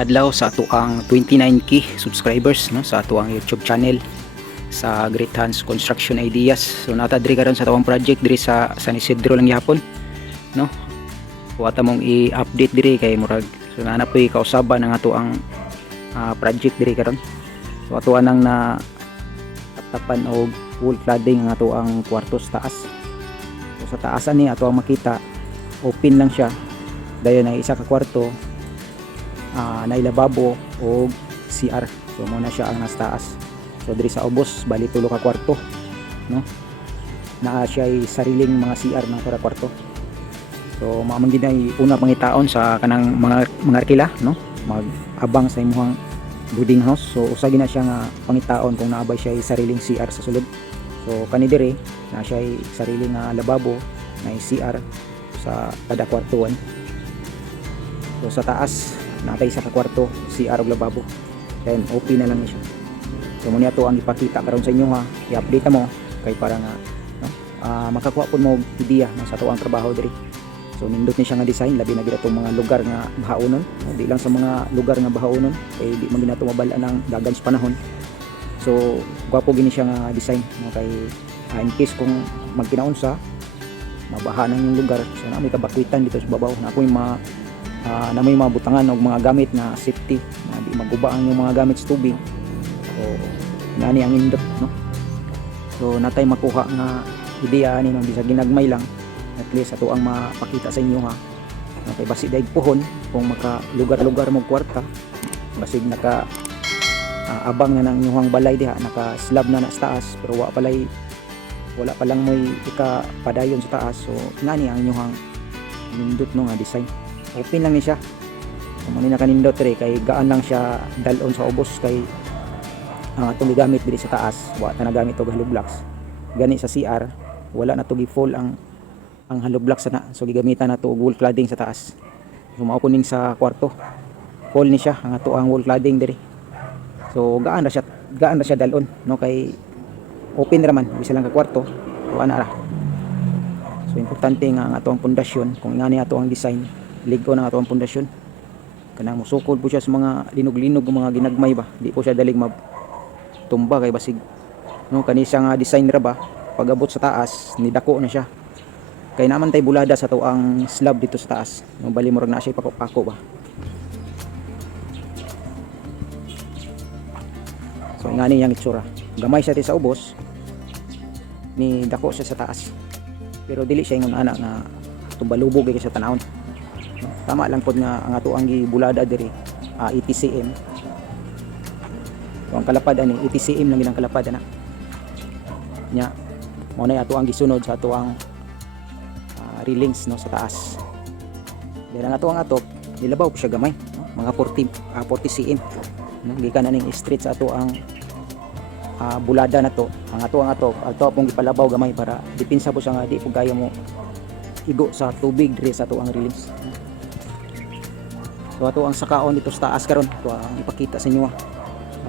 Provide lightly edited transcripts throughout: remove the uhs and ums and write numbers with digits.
adlaw sa ato ang 29k subscribers no sa ato ang YouTube channel sa Great Hands Construction Ideas. So nata diri karon sa atong project diri sa San Isidro lang gyapon no. Wata mong i-update diri kay murag so na poy kausaban ang ato ang project diri karon. So ato anang na tapan og wall cladding ang ato ang kwarto sa taas. So sa taasan ni ato ang makita open lang siya. Dayon ay isa ka kwarto na ilababo o CR. So muna siya ang nasa taas. So diri sa ubos bali tulo ka kwarto no. Naa siya ay sariling mga CR ng kada kwarto. So maamang gid ay una pangitaon sa kanang mga arkila no. Mag-abang sa imong building house. So usa gina siya nga pangitaon kung naabay siya ay sariling CR sa sulod. So kani diri na siya ay sariling lababo na CR sa kada kwartuan. So sa taas natay sa kwarto CR ug lababo. Then open na lang siya. So muna to ang ipakita karon sa inyo ha. I-update mo kay para nga no, makakuha pud mo ideya no, sa ato ang trabaho diri. So nindot ni siya nga design labi na gid atong mga lugar nga bahaunon. No, di lang sa mga lugar nga bahaunon kay di man ginato mabala ng dagan sa panahon. So gwapo gini siya nga design no, kay in case kung magkinaunsa mabaha nang yung lugar so na may kabakwitan dito sa babaw na ako'y na may mga butangan o mga gamit na safety na di maguba ang yung mga gamit sa tubig. So nani ang indot no. So natay makuha nga ideya ni nang bisa ginagmay lang at least ato ang mapakita sa inyo ha. Okay, basig daig pohon kung maka lugar-lugar mo kwarta basig naka abang na nang inyong balay diha naka slab na sa taas pero wala pa lang mo'y padayon sa taas. So nani ang inyong indot no nga design. Open lang ni siya. So muna kanindot rin kay gaan lang siya dalon sa ubos kay ang atong gigamit diri sa taas wa ta nagamit og hollow blocks. Gani sa CR wala na to gi-full ang hollow blocks na. So gigamitan na to og wall cladding sa taas. So mao kuning sa kwarto. Full ni siya ang ato ang wall cladding diri. So gaan na siya dalon no kay open raman bisa lang ka kwarto. So ana ra. So importante nga ang ato ang pundasyon kung ngani ato ang design ligo na ato ang pundasyon kanang musukod po siya sa mga linog-linog mga ginagmay ba di po siya dalig matumba kay basig no kani siya nga design ra ba pag-abot sa taas nidako na siya kay naman tay bulada sa to ang slab dito sa taas no bali murag na siya pako-pako ba. So ngani yang itsura gamay siya sa ubos ni dako siya sa taas pero dili siya ingon ana nga tubalubog kay sa tanawon. Tama lang pod nga ang ato ang gibulada diri 80 cm. So ang kalapad ani 80 cm lang ang kalapad ana. Nya mo na ato ang gisunod sa ato ang railings no sa taas. Dira nga ato ang atok nilabaw siya gamay no? Mga 40 cm. No gikan na ning straight sa ato ang bulada na to. Ang ato pong gipalabaw gamay para dipinsa po siya nga di po gaya mo igo sa tubig diri sa ato ang railings. So ato ang sakaon dito sa taas karon ito ang ipakita sa inyo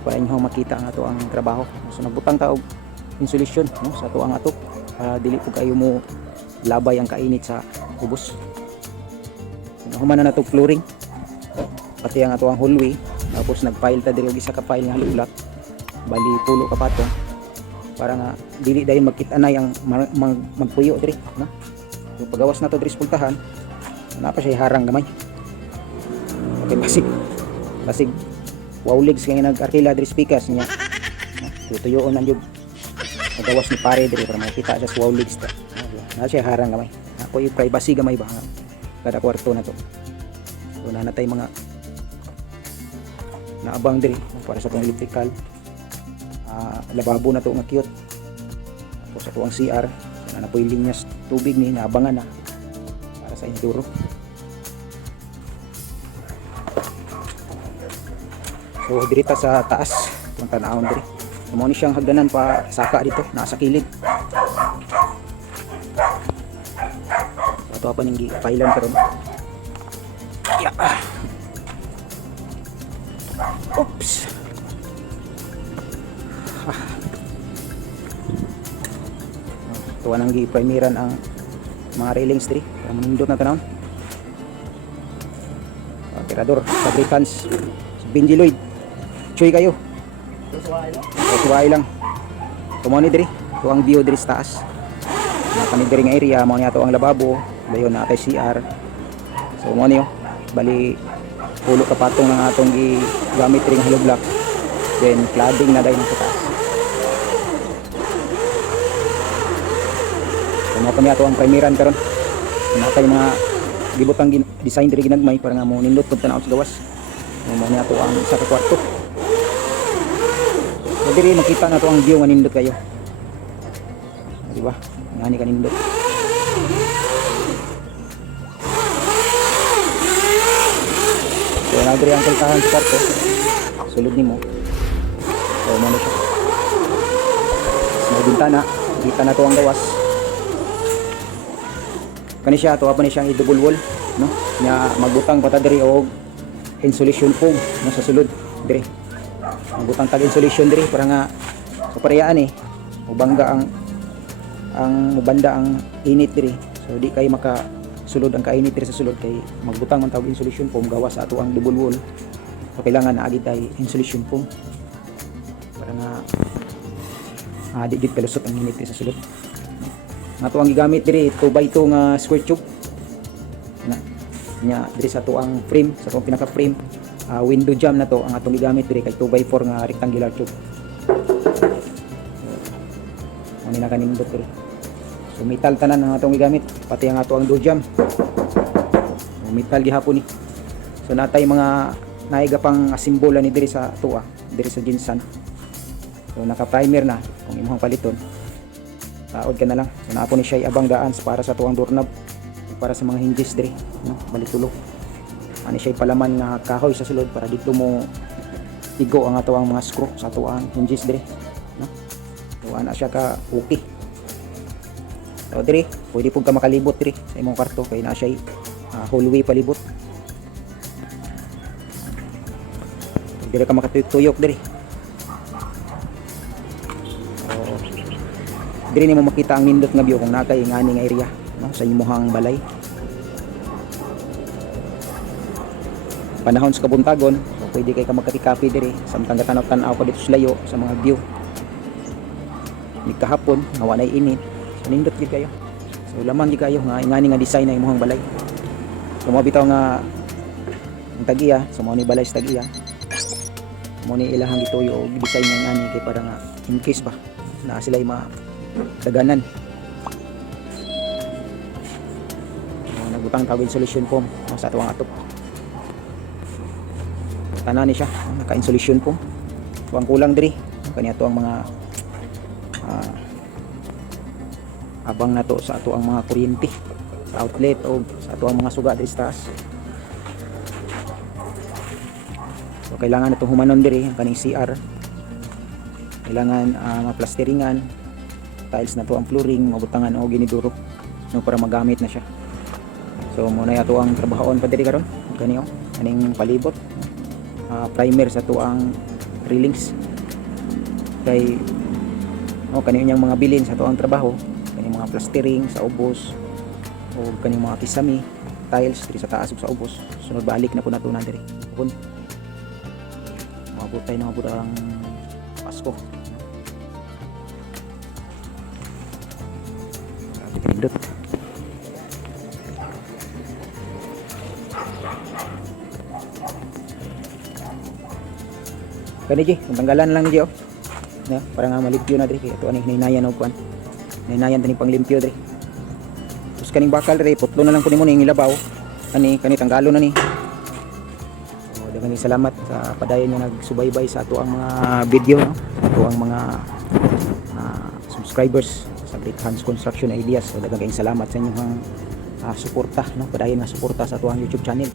para inyo makita ang ato ang trabaho. So nagbutang ta og insulation no sa ato ang atok para dili po kayo mo labay ang kainit sa ubos. So nahuman na nato flooring pati ang ato ang hallway tapos nagpile ta diri og isa ka pile nga hulak bali pulo ka patong para nga dili dayon magkit-anay ang magpuyo diri no. So pagawas na to diri sa pultahan na pa siya harang gamay. Okay, basig wawligs kay nag-arkila diri speakers niya. Tutuyoon ang jud. Nagawas ni pare diri para makita siya sa wawligs ta. Na siya harang gamay. Ako yung privacy gamay ba kada kwarto na to. So na natay mga naabang diri para sa tong electrical. Lababo na to nga cute. Tapos ato ang CR na napoy linyas tubig ni naabangan na para sa enduro. So dirita sa taas kung tanawon diri. Mo ni siyang hagdanan pa saka dito nasa kilid. Ato pa ning pailan karon. Yeah. Oops. Tuwa nang gi-premieran ang mga railings diri para manindot na tanawon. tirador sa Great Hands, si Benji Lloyd. Choy kayo. Suway lang. So mo ni diri, to ang view diri sa taas. Kani diri nga area mo ni ato ang lababo, dayon na kay CR. So mo ni bali pulo ka patong ng atong gigamit ring hollow block. Then cladding na dayon sa taas. So mo kami ato ang primeran karon. Natay mga gibutang design diri ginagmay para nga mo nindot pud tanaw sa gawas. Mo ni ato ang isa ka kwarto. So diri makita na to ang view nga nindot kayo. Di ba? Ngani ka nindot. So na diri ang kaltahan sa kwarto. Sulod nimo. So mo na siya. May bintana, kita na to ang gawas. Kani siya to apa ni siyang i-double wall, no? Nya magbutang pata diri og insulation foam no sa sulod diri. Magbutang tag insulation diri para nga sa parehaan mubangga ang mubanda ang init diri. So di kay maka sulod ang kainit diri sa sulod kay magbutang man tawag insulation foam gawas sa ato ang double wall. So kailangan na agi tay insulation foam para nga di kalusot ang init diri sa sulod. Ato ang gigamit diri 2x2 nga square tube. Nya diri sa ato ang frame, sa atong pinaka frame, window jamb na to ang atong gigamit diri kay 2x4 nga rectangular tube. Ani na kanindot diri. So metal tanan ang atong gigamit, pati ang ato ang door jamb. Metal gihapon ni. So natay mga naiga pang simbola ni diri sa ato diri sa Jinsan. So naka primer na kung imong paliton. Taod ka na lang. So naapo ni siya abang daan para sa tuwang doorknob para sa mga hinges diri, no? Balitulo. Ani siya palaman nga kahoy sa sulod para dito mo igo ang ato ang mga screw sa ato ang hinges diri, no? So ana siya ka okay. So diri, pwede pud ka makalibot diri sa imong kwarto kay na siya hallway palibot. Diri ka makatuyok diri. Diri nimo makita ang nindot nga view kung naa kay ngani nga area, no, sa imong balay. Panahon sa kabuntagon, so pwede kay ka magkati-kape diri samtang gatanaw-tanaw ka dito sa layo sa mga view. Ni kahapon nga walay init, so nindot gid kayo. So lamang gid kayo nga ngani nga design na imong balay. So mo bitaw nga ang tagiya, so mo ni balay sa tagiya. Mo ni ilahang gituyo og design nga ngani kay para nga in case ba na sila daganan. Nagbutang tawag insulation foam sa atong atop. Tanan ni siya, naka insulation foam. Tuang kulang diri kani ato ang mga abang nato sa ato ang mga kuryente, sa outlet o sa ato ang mga suga diri sa taas. So kailangan natong humanon diri ang kaning CR. Kailangan maplasteringan tiles na to ang flooring, mabutangan o giniduro, no, para magamit na siya. So muna yato ang trabahoon pa diri karon kani aning palibot, primer sa to ang railings kay kani yang mga bilin sa to ang trabaho, kani mga plastering sa ubos o kani mga kisami tiles diri sa taas ug sa ubos. Sunod balik na po nato na diri kun mabutay na mabud ang Pasko. Pindot. Kani ji, tanggalan lang ni ji para nga malimpyo na diri kay ato ani hinayan og kuan. Hinayan tani panglimpyo diri. Tus kaning bakal diri putlo na lang kunin mo ning ilabaw. Kani tanggalo na ni. So daghang salamat sa padayon nga nagsubaybay sa ato ang mga video, no? Ato ang mga subscribers sa Great Hands Construction Ideas. So daghang salamat sa inyong suporta, no? Padayon nga suporta sa ato ang YouTube channel.